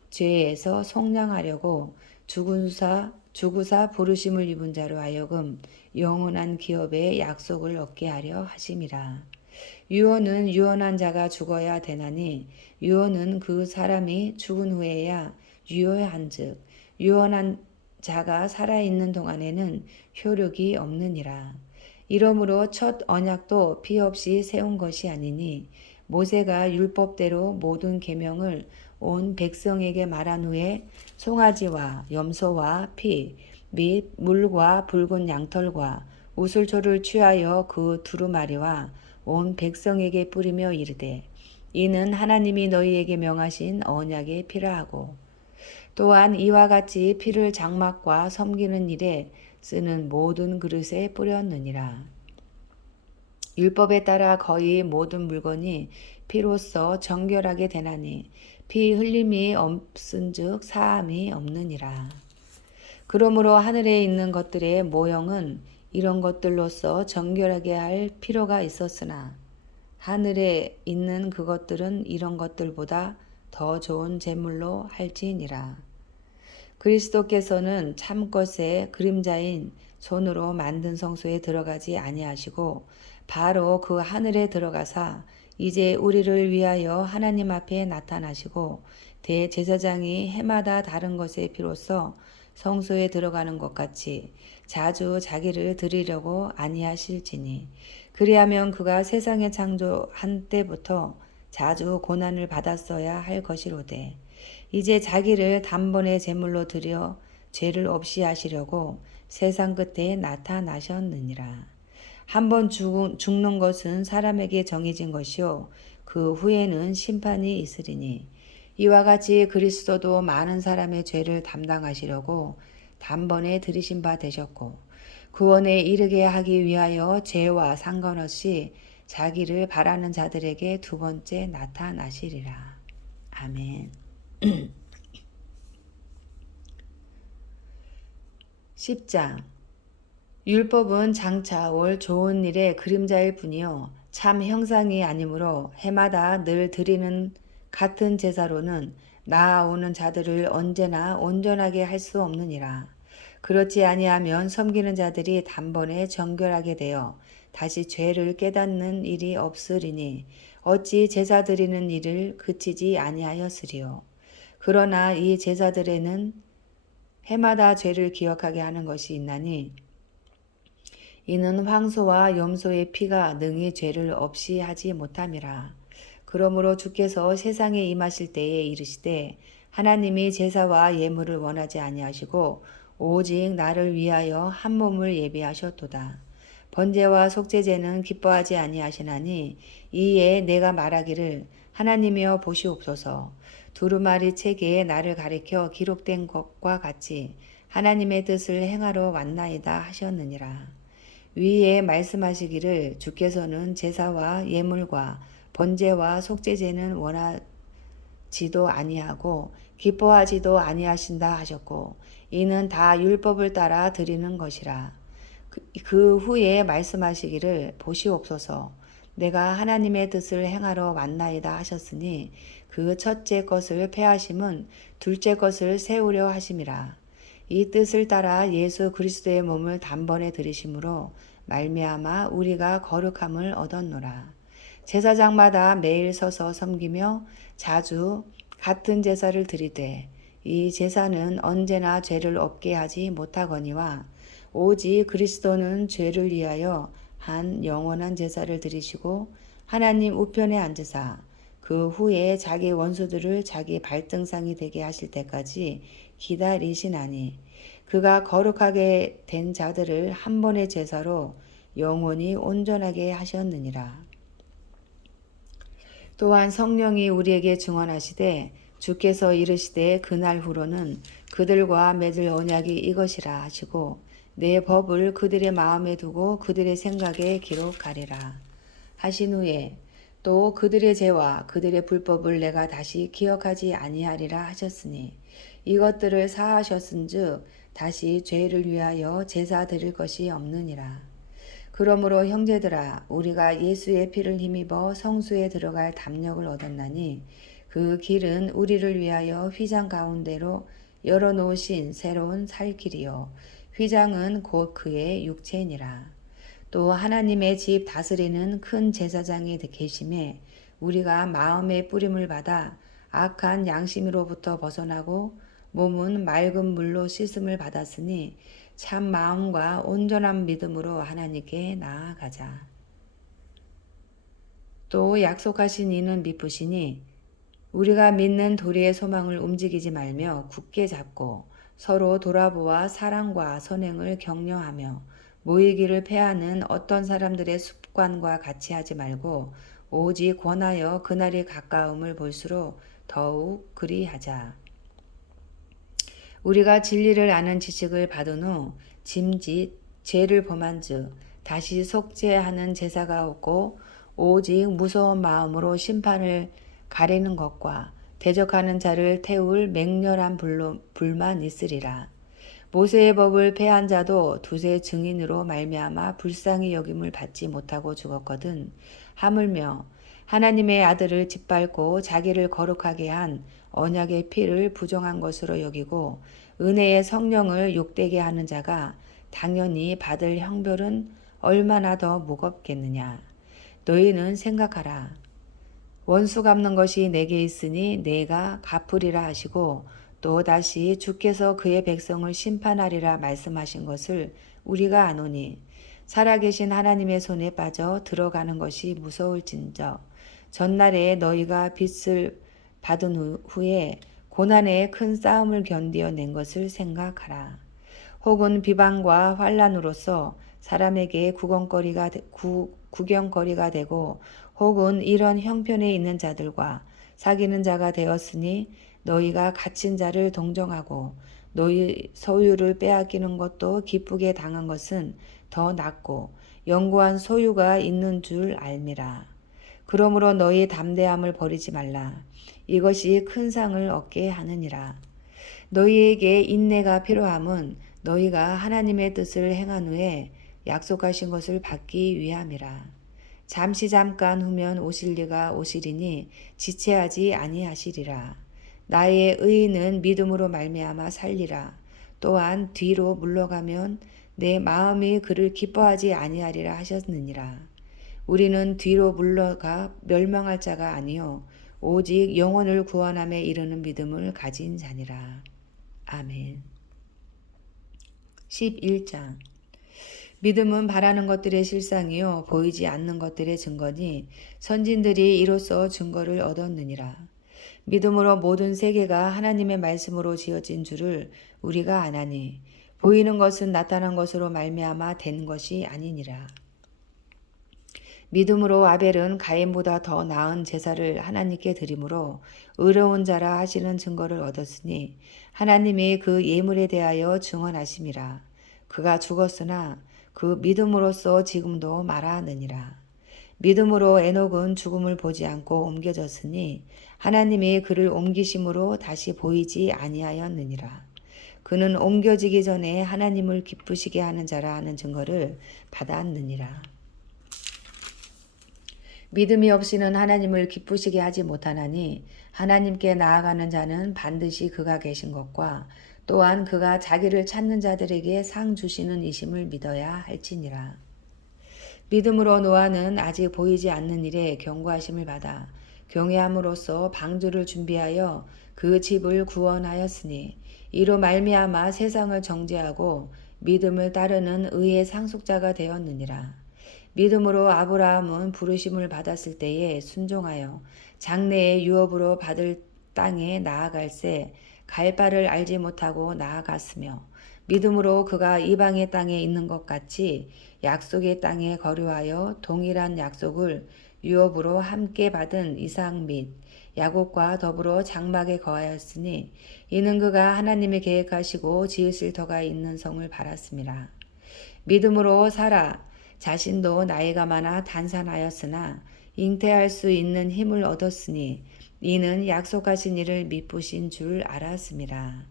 죄에서 속량하려고 죽으사 부르심을 입은 자로 하여금 영원한 기업의 약속을 얻게 하려 하심이라. 유언은 유언한 자가 죽어야 되나니 유언은 그 사람이 죽은 후에야 유효한즉 유언한 자가 살아있는 동안에는 효력이 없느니라. 이러므로 첫 언약도 피 없이 세운 것이 아니니 모세가 율법대로 모든 계명을 온 백성에게 말한 후에 송아지와 염소와 피 및 물과 붉은 양털과 우슬초를 취하여 그 두루마리와 온 백성에게 뿌리며 이르되 이는 하나님이 너희에게 명하신 언약의 피라 하고 또한 이와 같이 피를 장막과 섬기는 일에 쓰는 모든 그릇에 뿌렸느니라. 율법에 따라 거의 모든 물건이 피로써 정결하게 되나니 피 흘림이 없은즉 사함이 없느니라. 그러므로 하늘에 있는 것들의 모형은 이런 것들로서 정결하게 할 필요가 있었으나 하늘에 있는 그것들은 이런 것들보다 더 좋은 제물로 할지니라. 그리스도께서는 참것의 그림자인 손으로 만든 성소에 들어가지 아니하시고 바로 그 하늘에 들어가사 이제 우리를 위하여 하나님 앞에 나타나시고 대제사장이 해마다 다른 것의 피로써 성소에 들어가는 것 같이 자주 자기를 드리려고 아니하실지니 그리하면 그가 세상의 창조한 때부터 자주 고난을 받았어야 할 것이로되 이제 자기를 단번에 제물로 드려 죄를 없이 하시려고 세상 끝에 나타나셨느니라. 한번 죽는 것은 사람에게 정해진 것이요 그 후에는 심판이 있으리니 이와 같이 그리스도도 많은 사람의 죄를 담당하시려고 단번에 들이신 바 되셨고 구원에 이르게 하기 위하여 죄와 상관없이 자기를 바라는 자들에게 두 번째 나타나시리라. 아멘. 10장 율법은 장차 올 좋은 일의 그림자일 뿐이요 참 형상이 아니므로 해마다 늘 드리는 같은 제사로는 나아오는 자들을 언제나 온전하게 할 수 없느니라. 그렇지 아니하면 섬기는 자들이 단번에 정결하게 되어 다시 죄를 깨닫는 일이 없으리니 어찌 제사 드리는 일을 그치지 아니하였으리요. 그러나 이 제사들에는 해마다 죄를 기억하게 하는 것이 있나니 이는 황소와 염소의 피가 능히 죄를 없이 하지 못함이라. 그러므로 주께서 세상에 임하실 때에 이르시되 하나님이 제사와 예물을 원하지 아니하시고 오직 나를 위하여 한 몸을 예비하셨도다. 번제와 속죄제는 기뻐하지 아니하시나니 이에 내가 말하기를 하나님이여 보시옵소서. 두루마리 책에 나를 가리켜 기록된 것과 같이 하나님의 뜻을 행하러 왔나이다 하셨느니라. 위에 말씀하시기를 주께서는 제사와 예물과 번제와 속죄제는 원하지도 아니하고 기뻐하지도 아니하신다 하셨고 이는 다 율법을 따라 드리는 것이라. 그 후에 말씀하시기를 보시옵소서. 내가 하나님의 뜻을 행하러 왔나이다 하셨으니 그 첫째 것을 폐하심은 둘째 것을 세우려 하심이라. 이 뜻을 따라 예수 그리스도의 몸을 단번에 들이심으로 말미암아 우리가 거룩함을 얻었노라. 제사장마다 매일 서서 섬기며 자주 같은 제사를 드리되 이 제사는 언제나 죄를 없게 하지 못하거니와 오직 그리스도는 죄를 위하여 한 영원한 제사를 드리시고 하나님 우편에 앉으사 그 후에 자기 원수들을 자기 발등상이 되게 하실 때까지 기다리시나니 그가 거룩하게 된 자들을 한 번의 제사로 영원히 온전하게 하셨느니라. 또한 성령이 우리에게 증언하시되 주께서 이르시되 그날 후로는 그들과 맺을 언약이 이것이라 하시고 내 법을 그들의 마음에 두고 그들의 생각에 기록하리라 하신 후에 또 그들의 죄와 그들의 불법을 내가 다시 기억하지 아니하리라 하셨으니 이것들을 사하셨은즉 다시 죄를 위하여 제사 드릴 것이 없느니라. 그러므로 형제들아 우리가 예수의 피를 힘입어 성수에 들어갈 담력을 얻었나니 그 길은 우리를 위하여 휘장 가운데로 열어놓으신 새로운 살 길이요 휘장은 곧 그의 육체니라. 또 하나님의 집 다스리는 큰 제사장이 계심에 우리가 마음의 뿌림을 받아 악한 양심으로부터 벗어나고 몸은 맑은 물로 씻음을 받았으니 참 마음과 온전한 믿음으로 하나님께 나아가자. 또 약속하신 이는 미쁘시니 우리가 믿는 도리의 소망을 움직이지 말며 굳게 잡고 서로 돌아보아 사랑과 선행을 격려하며 모이기를 패하는 어떤 사람들의 습관과 같이 하지 말고 오직 권하여 그날이 가까움을 볼수록 더욱 그리하자. 우리가 진리를 아는 지식을 받은 후 짐짓 죄를 범한즉 다시 속죄하는 제사가 없고 오직 무서운 마음으로 심판을 가리는 것과 대적하는 자를 태울 맹렬한 불만 있으리라. 모세의 법을 폐한 자도 두세 증인으로 말미암아 불쌍히 여김을 받지 못하고 죽었거든. 하물며 하나님의 아들을 짓밟고 자기를 거룩하게 한 언약의 피를 부정한 것으로 여기고 은혜의 성령을 욕되게 하는 자가 당연히 받을 형벌은 얼마나 더 무겁겠느냐. 너희는 생각하라. 원수 갚는 것이 내게 있으니 내가 갚으리라 하시고 또 다시 주께서 그의 백성을 심판하리라 말씀하신 것을 우리가 아노니 살아계신 하나님의 손에 빠져 들어가는 것이 무서울진저 전날에 너희가 빚을 받은 후에 고난의 큰 싸움을 견디어 낸 것을 생각하라. 혹은 비방과 환란으로서 사람에게 구경거리가 되고 혹은 이런 형편에 있는 자들과 사귀는 자가 되었으니 너희가 갇힌 자를 동정하고 너희 소유를 빼앗기는 것도 기쁘게 당한 것은 더 낫고 영구한 소유가 있는 줄 알미라. 그러므로 너희 담대함을 버리지 말라. 이것이 큰 상을 얻게 하느니라. 너희에게 인내가 필요함은 너희가 하나님의 뜻을 행한 후에 약속하신 것을 받기 위함이라. 잠깐 후면 오실 리가 오시리니 지체하지 아니하시리라. 나의 의인은 믿음으로 말미암아 살리라. 또한 뒤로 물러가면 내 마음이 그를 기뻐하지 아니하리라 하셨느니라. 우리는 뒤로 물러가 멸망할 자가 아니요 오직 영혼을 구원함에 이르는 믿음을 가진 자니라. 아멘. 11장 믿음은 바라는 것들의 실상이요 보이지 않는 것들의 증거니 선진들이 이로써 증거를 얻었느니라. 믿음으로 모든 세계가 하나님의 말씀으로 지어진 줄을 우리가 아나니 보이는 것은 나타난 것으로 말미암아 된 것이 아니니라. 믿음으로 아벨은 가인보다 더 나은 제사를 하나님께 드림으로 의로운 자라 하시는 증거를 얻었으니 하나님이 그 예물에 대하여 증언하심이라. 그가 죽었으나 그 믿음으로써 지금도 말하느니라. 믿음으로 에녹은 죽음을 보지 않고 옮겨졌으니 하나님이 그를 옮기심으로 다시 보이지 아니하였느니라. 그는 옮겨지기 전에 하나님을 기쁘시게 하는 자라 하는 증거를 받았느니라. 믿음이 없이는 하나님을 기쁘시게 하지 못하나니 하나님께 나아가는 자는 반드시 그가 계신 것과 또한 그가 자기를 찾는 자들에게 상 주시는 이심을 믿어야 할지니라. 믿음으로 노아는 아직 보이지 않는 일에 경고하심을 받아 경외함으로써 방주를 준비하여 그 집을 구원하였으니 이로 말미암아 세상을 정죄하고 믿음을 따르는 의의 상속자가 되었느니라. 믿음으로 아브라함은 부르심을 받았을 때에 순종하여 장래의 유업으로 받을 땅에 나아갈새 갈 바를 알지 못하고 나아갔으며 믿음으로 그가 이방의 땅에 있는 것 같이 약속의 땅에 거류하여 동일한 약속을 유업으로 함께 받은 이삭 및 야곱과 더불어 장막에 거하였으니 이는 그가 하나님이 계획하시고 지으실 터가 있는 성을 바랐습니다. 믿음으로 사라 자신도 나이가 많아 단산하였으나 잉태할 수 있는 힘을 얻었으니 이는 약속하신 이를 미쁘신 줄 알았습니다.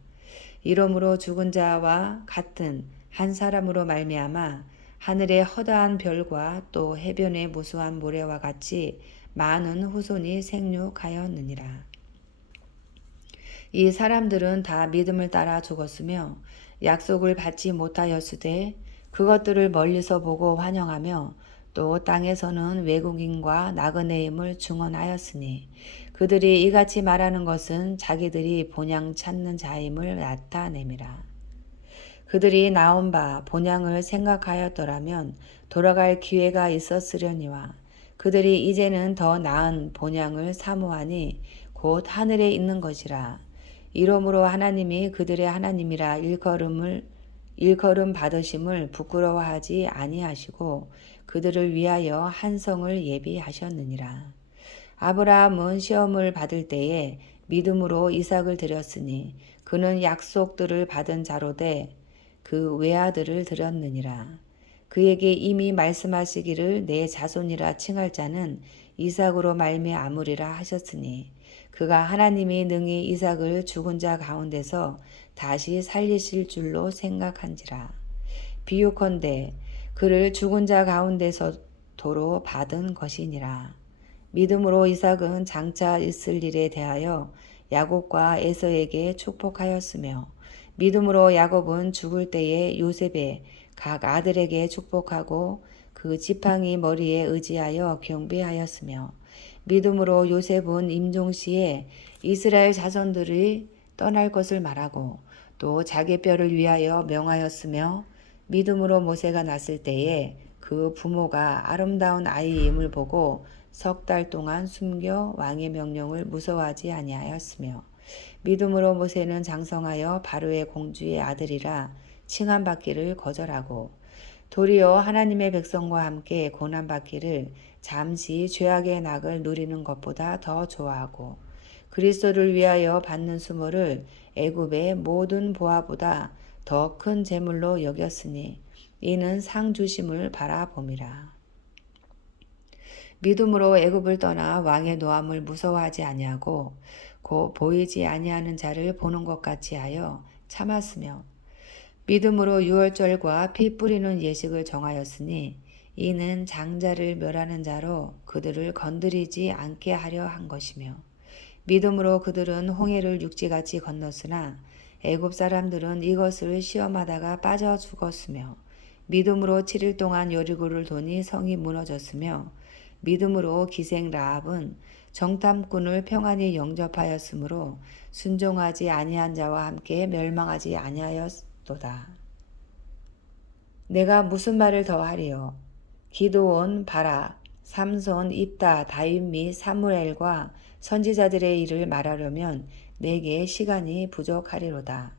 이러므로 죽은 자와 같은 한 사람으로 말미암아 하늘의 허다한 별과 또 해변의 무수한 모래와 같이 많은 후손이 생육하였느니라. 이 사람들은 다 믿음을 따라 죽었으며 약속을 받지 못하였으되 그것들을 멀리서 보고 환영하며 또 땅에서는 외국인과 나그네임을 증언하였으니 그들이 이같이 말하는 것은 자기들이 본향 찾는 자임을 나타냄이라. 그들이 나온 바 본향을 생각하였더라면 돌아갈 기회가 있었으려니와 그들이 이제는 더 나은 본향을 사모하니 곧 하늘에 있는 것이라. 이러므로 하나님이 그들의 하나님이라 일컬음 받으심을 부끄러워하지 아니하시고 그들을 위하여 한 성을 예비하셨느니라. 아브라함은 시험을 받을 때에 믿음으로 이삭을 드렸으니 그는 약속들을 받은 자로되 그 외아들을 드렸느니라. 그에게 이미 말씀하시기를 내 자손이라 칭할 자는 이삭으로 말미암으리라 하셨으니 그가 하나님이 능히 이삭을 죽은 자 가운데서 다시 살리실 줄로 생각한지라. 비유컨대 그를 죽은 자 가운데서 도로 받은 것이니라. 믿음으로 이삭은 장차 있을 일에 대하여 야곱과 에서에게 축복하였으며 믿음으로 야곱은 죽을 때에 요셉의 각 아들에게 축복하고 그 지팡이 머리에 의지하여 경배하였으며 믿음으로 요셉은 임종시에 이스라엘 자손들이 떠날 것을 말하고 또 자기 뼈를 위하여 명하였으며 믿음으로 모세가 났을 때에 그 부모가 아름다운 아이임을 보고 석 달 동안 숨겨 왕의 명령을 무서워하지 아니하였으며 믿음으로 모세는 장성하여 바로의 공주의 아들이라 칭함받기를 거절하고 도리어 하나님의 백성과 함께 고난받기를 잠시 죄악의 낙을 누리는 것보다 더 좋아하고 그리스도를 위하여 받는 수모를 애굽의 모든 보화보다 더 큰 재물로 여겼으니 이는 상 주심을 바라봄이라. 믿음으로 애굽을 떠나 왕의 노함을 무서워하지 아니하고 곧 보이지 아니하는 자를 보는 것 같이 하여 참았으며 믿음으로 유월절과 피 뿌리는 예식을 정하였으니 이는 장자를 멸하는 자로 그들을 건드리지 않게 하려 한 것이며 믿음으로 그들은 홍해를 육지같이 건넜으나 애굽 사람들은 이것을 시험하다가 빠져 죽었으며 믿음으로 7일 동안 여리고를 도니 성이 무너졌으며 믿음으로 기생 라합은 정탐꾼을 평안히 영접하였으므로 순종하지 아니한 자와 함께 멸망하지 아니하였도다. 내가 무슨 말을 더하리요? 기드온, 바락, 삼손, 입다, 다윗 및 사무엘과 선지자들의 일을 말하려면 내게 시간이 부족하리로다.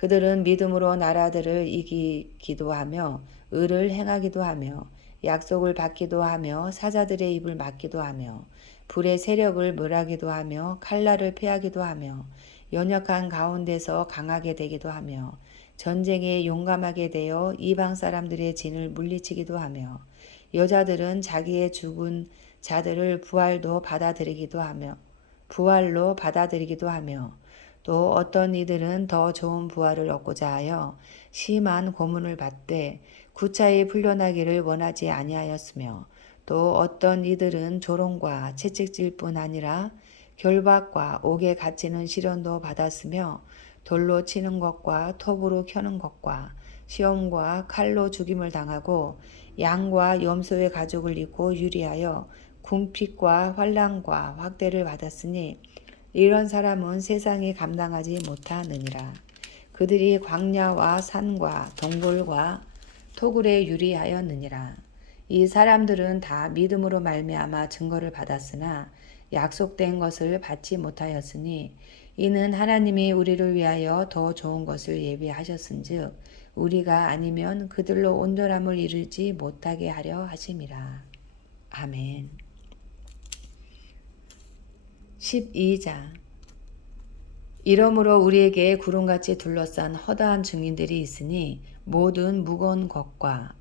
그들은 믿음으로 나라들을 이기기도 하며 의를 행하기도 하며 약속을 받기도 하며 사자들의 입을 막기도 하며 불의 세력을 멸하기도 하며 칼날을 피하기도 하며 연약한 가운데서 강하게 되기도 하며 전쟁에 용감하게 되어 이방 사람들의 진을 물리치기도 하며 여자들은 자기의 죽은 자들을 부활로 받아들이기도 하며 또 어떤 이들은 더 좋은 부활을 얻고자 하여 심한 고문을 받되 구차히 풀려나기를 원하지 아니하였으며 또 어떤 이들은 조롱과 채찍질 뿐 아니라 결박과 옥에 갇히는 시련도 받았으며 돌로 치는 것과 톱으로 켜는 것과 시험과 칼로 죽임을 당하고 양과 염소의 가죽을 입고 유리하여 궁핍과 환난과 확대를 받았으니 이런 사람은 세상이 감당하지 못하느니라. 그들이 광야와 산과 동굴과 토굴에 유리하였느니라. 이 사람들은 다 믿음으로 말미암아 증거를 받았으나 약속된 것을 받지 못하였으니 이는 하나님이 우리를 위하여 더 좋은 것을 예비하셨은즉 우리가 아니면 그들로 온전함을 이루지 못하게 하려 하심이라. 아멘. 12장. 이러므로 우리에게 구름같이 둘러싼 허다한 증인들이 있으니 모든 무거운 것과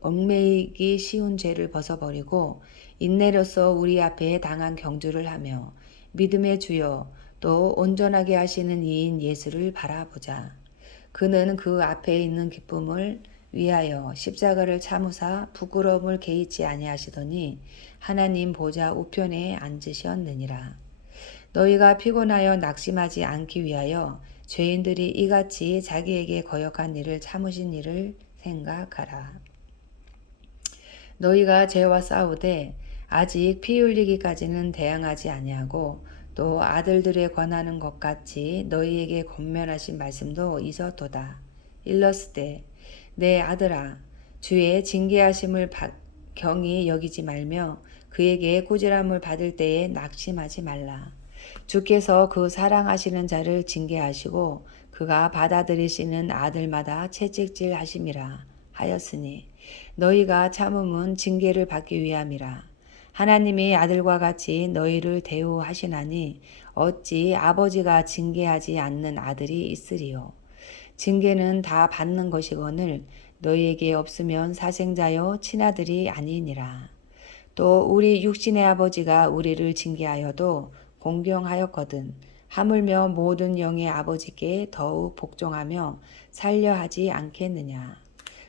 얽매이기 쉬운 죄를 벗어버리고 인내로서 우리 앞에 당한 경주를 하며 믿음의 주여 또 온전하게 하시는 이인 예수를 바라보자. 그는 그 앞에 있는 기쁨을 위하여 십자가를 참으사 부끄러움을 개의치 아니하시더니 하나님 보좌 우편에 앉으셨느니라. 너희가 피곤하여 낙심하지 않기 위하여 죄인들이 이같이 자기에게 거역한 일을 참으신 일을 생각하라. 너희가 죄와 싸우되 아직 피 흘리기까지는 대항하지 아니하고 또 아들들의 권하는 것 같이 너희에게 권면하신 말씀도 있었도다. 일렀으되 내 아들아 주의 징계하심을 경히 여기지 말며 그에게 꾸지람을 받을 때에 낙심하지 말라. 주께서 그 사랑하시는 자를 징계하시고 그가 받아들이시는 아들마다 채찍질 하심이라 하였으니 너희가 참음은 징계를 받기 위함이라. 하나님이 아들과 같이 너희를 대우하시나니 어찌 아버지가 징계하지 않는 아들이 있으리요. 징계는 다 받는 것이거늘 너희에게 없으면 사생자요 친아들이 아니니라. 또 우리 육신의 아버지가 우리를 징계하여도 공경하였거든 하물며 모든 영의 아버지께 더욱 복종하며 살려 하지 않겠느냐.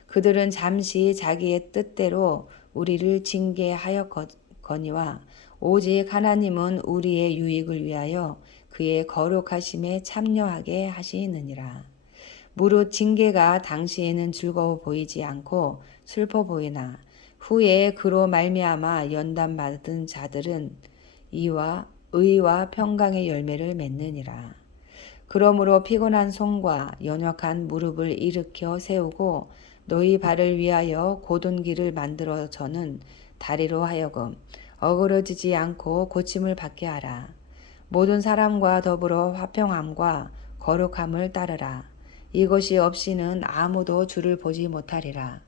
그들은 잠시 자기의 뜻대로 우리를 징계하였거니와 오직 하나님은 우리의 유익을 위하여 그의 거룩하심에 참여하게 하시느니라. 무릇 징계가 당시에는 즐거워 보이지 않고 슬퍼 보이나 후에 그로 말미암아 연단받은 자들은 의와 평강의 열매를 맺느니라. 그러므로 피곤한 손과 연약한 무릎을 일으켜 세우고 너희 발을 위하여 곧은 길을 만들어 저는 다리로 하여금 어그러지지 않고 고침을 받게 하라. 모든 사람과 더불어 화평함과 거룩함을 따르라. 이것이 없이는 아무도 주를 보지 못하리라.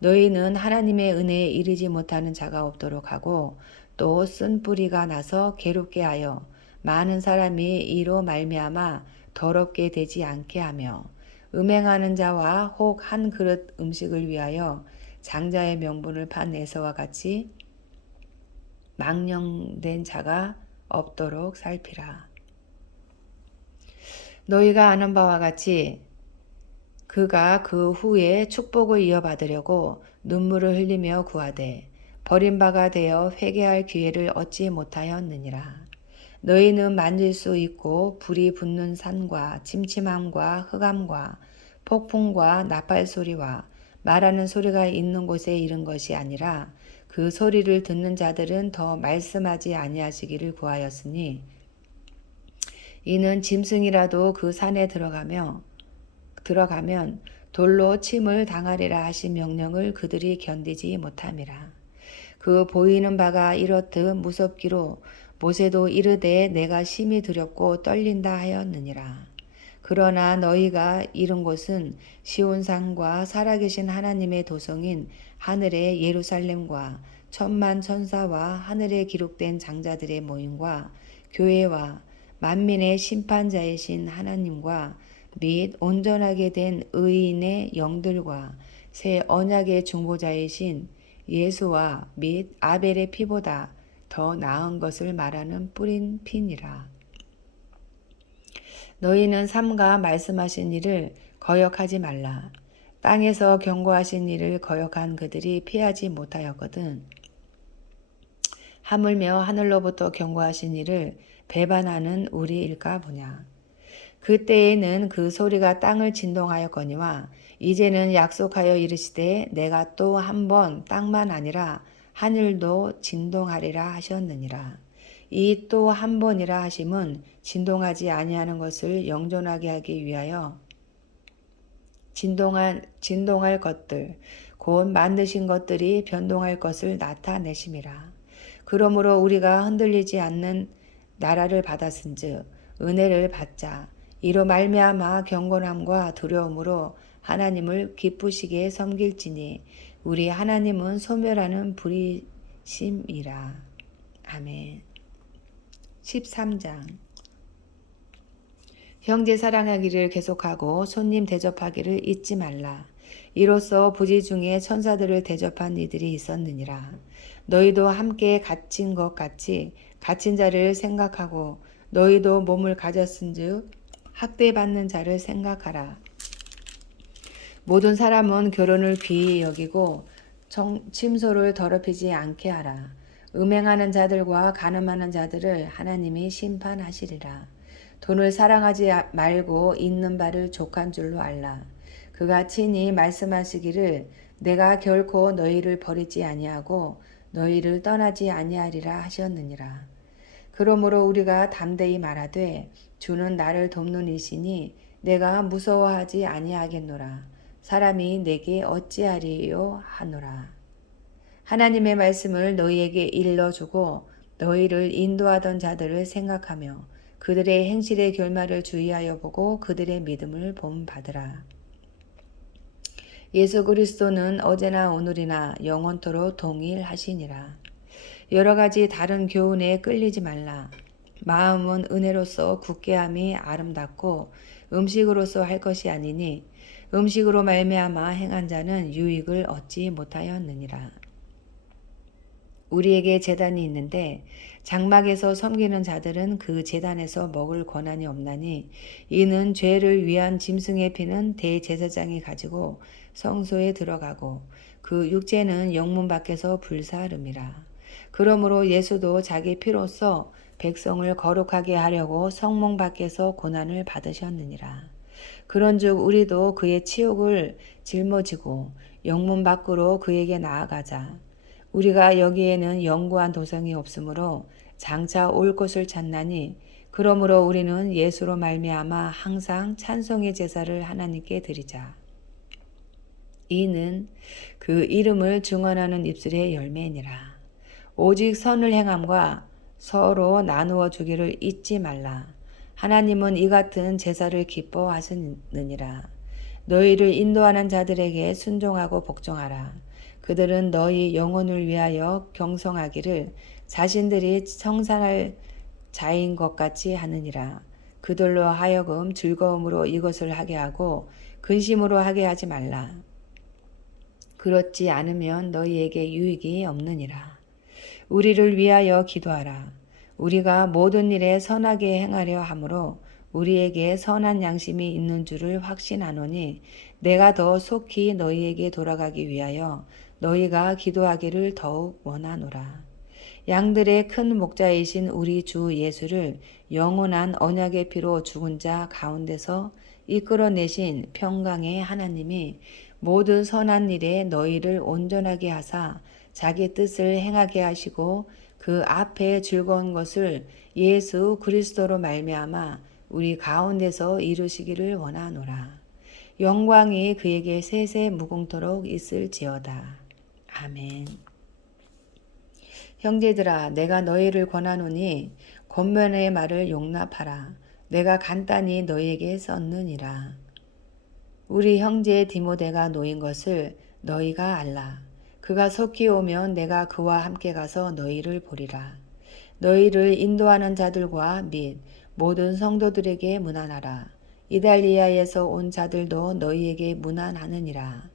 너희는 하나님의 은혜에 이르지 못하는 자가 없도록 하고 또 쓴 뿌리가 나서 괴롭게 하여 많은 사람이 이로 말미암아 더럽게 되지 않게 하며 음행하는 자와 혹 한 그릇 음식을 위하여 장자의 명분을 판 에서와 같이 망령된 자가 없도록 살피라. 너희가 아는 바와 같이 그가 그 후에 축복을 이어받으려고 눈물을 흘리며 구하되 버림바가 되어 회개할 기회를 얻지 못하였느니라. 너희는 만질 수 있고 불이 붙는 산과 침침함과 흑암과 폭풍과 나팔 소리와 말하는 소리가 있는 곳에 이른 것이 아니라 그 소리를 듣는 자들은 더 말씀하지 아니하시기를 구하였으니 이는 짐승이라도 그 산에 들어가면 돌로 침을 당하리라 하신 명령을 그들이 견디지 못함이라. 그 보이는 바가 이렇듯 무섭기로 모세도 이르되 내가 심히 두렵고 떨린다 하였느니라. 그러나 너희가 이른 곳은 시온산과 살아계신 하나님의 도성인 하늘의 예루살렘과 천만 천사와 하늘에 기록된 장자들의 모임과 교회와 만민의 심판자이신 하나님과 및 온전하게 된 의인의 영들과 새 언약의 중보자이신 예수와 및 아벨의 피보다 더 나은 것을 말하는 뿌린 피니라. 너희는 삼가 말씀하신 일을 거역하지 말라. 땅에서 경고하신 일을 거역한 그들이 피하지 못하였거든. 하물며 하늘로부터 경고하신 일을 배반하는 우리일까 보냐. 그때에는 그 소리가 땅을 진동하였거니와 이제는 약속하여 이르시되 내가 또 한 번 땅만 아니라 하늘도 진동하리라 하셨느니라. 이 또 한 번이라 하심은 진동하지 아니하는 것을 영존하게 하기 위하여 진동할 것들 곧 만드신 것들이 변동할 것을 나타내심이라. 그러므로 우리가 흔들리지 않는 나라를 받았은즉 은혜를 받자. 이로 말미암아 경건함과 두려움으로 하나님을 기쁘시게 섬길지니 우리 하나님은 소멸하는 불이심이라. 아멘. 13장. 형제 사랑하기를 계속하고 손님 대접하기를 잊지 말라. 이로써 부지 중에 천사들을 대접한 이들이 있었느니라. 너희도 함께 갇힌 것 같이 갇힌 자를 생각하고 너희도 몸을 가졌은즉 학대받는 자를 생각하라. 모든 사람은 결혼을 귀히 여기고 침소를 더럽히지 않게 하라. 음행하는 자들과 간음하는 자들을 하나님이 심판하시리라. 돈을 사랑하지 말고 있는 바를 족한 줄로 알라. 그가 친히 말씀하시기를 내가 결코 너희를 버리지 아니하고 너희를 떠나지 아니하리라 하셨느니라. 그러므로 우리가 담대히 말하되 주는 나를 돕는 이시니 내가 무서워하지 아니하겠노라. 사람이 내게 어찌하리요 하노라. 하나님의 말씀을 너희에게 일러주고 너희를 인도하던 자들을 생각하며 그들의 행실의 결말을 주의하여 보고 그들의 믿음을 본받으라. 예수 그리스도는 어제나 오늘이나 영원토록 동일하시니라. 여러 가지 다른 교훈에 끌리지 말라. 마음은 은혜로서 굳게함이 아름답고 음식으로서 할 것이 아니니 음식으로 말미암아 행한 자는 유익을 얻지 못하였느니라. 우리에게 제단이 있는데 장막에서 섬기는 자들은 그 제단에서 먹을 권한이 없나니 이는 죄를 위한 짐승의 피는 대제사장이 가지고 성소에 들어가고 그 육체는 영문 밖에서 불사름이라. 그러므로 예수도 자기 피로써 백성을 거룩하게 하려고 성문 밖에서 고난을 받으셨느니라. 그런즉 우리도 그의 치욕을 짊어지고 영문 밖으로 그에게 나아가자. 우리가 여기에는 영구한 도성이 없으므로 장차 올 곳을 찾나니 그러므로 우리는 예수로 말미암아 항상 찬송의 제사를 하나님께 드리자. 이는 그 이름을 증언하는 입술의 열매니라. 오직 선을 행함과 서로 나누어 주기를 잊지 말라. 하나님은 이 같은 제사를 기뻐하시느니라. 너희를 인도하는 자들에게 순종하고 복종하라. 그들은 너희 영혼을 위하여 경성하기를 자신들이 청산할 자인 것 같이 하느니라. 그들로 하여금 즐거움으로 이것을 하게 하고 근심으로 하게 하지 말라. 그렇지 않으면 너희에게 유익이 없느니라. 우리를 위하여 기도하라. 우리가 모든 일에 선하게 행하려 하므로 우리에게 선한 양심이 있는 줄을 확신하노니 내가 더 속히 너희에게 돌아가기 위하여 너희가 기도하기를 더욱 원하노라. 양들의 큰 목자이신 우리 주 예수를 영원한 언약의 피로 죽은 자 가운데서 이끌어내신 평강의 하나님이 모든 선한 일에 너희를 온전하게 하사 자기 뜻을 행하게 하시고 그 앞에 즐거운 것을 예수 그리스도로 말미암아 우리 가운데서 이루시기를 원하노라. 영광이 그에게 세세 무궁토록 있을지어다. 아멘. 형제들아 내가 너희를 권하노니 권면의 말을 용납하라. 내가 간단히 너희에게 썼느니라. 우리 형제 디모데가 놓인 것을 너희가 알라. 그가 속히 오면 내가 그와 함께 가서 너희를 보리라. 너희를 인도하는 자들과 및 모든 성도들에게 문안하라. 이달리아에서 온 자들도 너희에게 문안하느니라.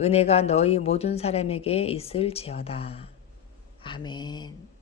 은혜가 너희 모든 사람에게 있을지어다. 아멘.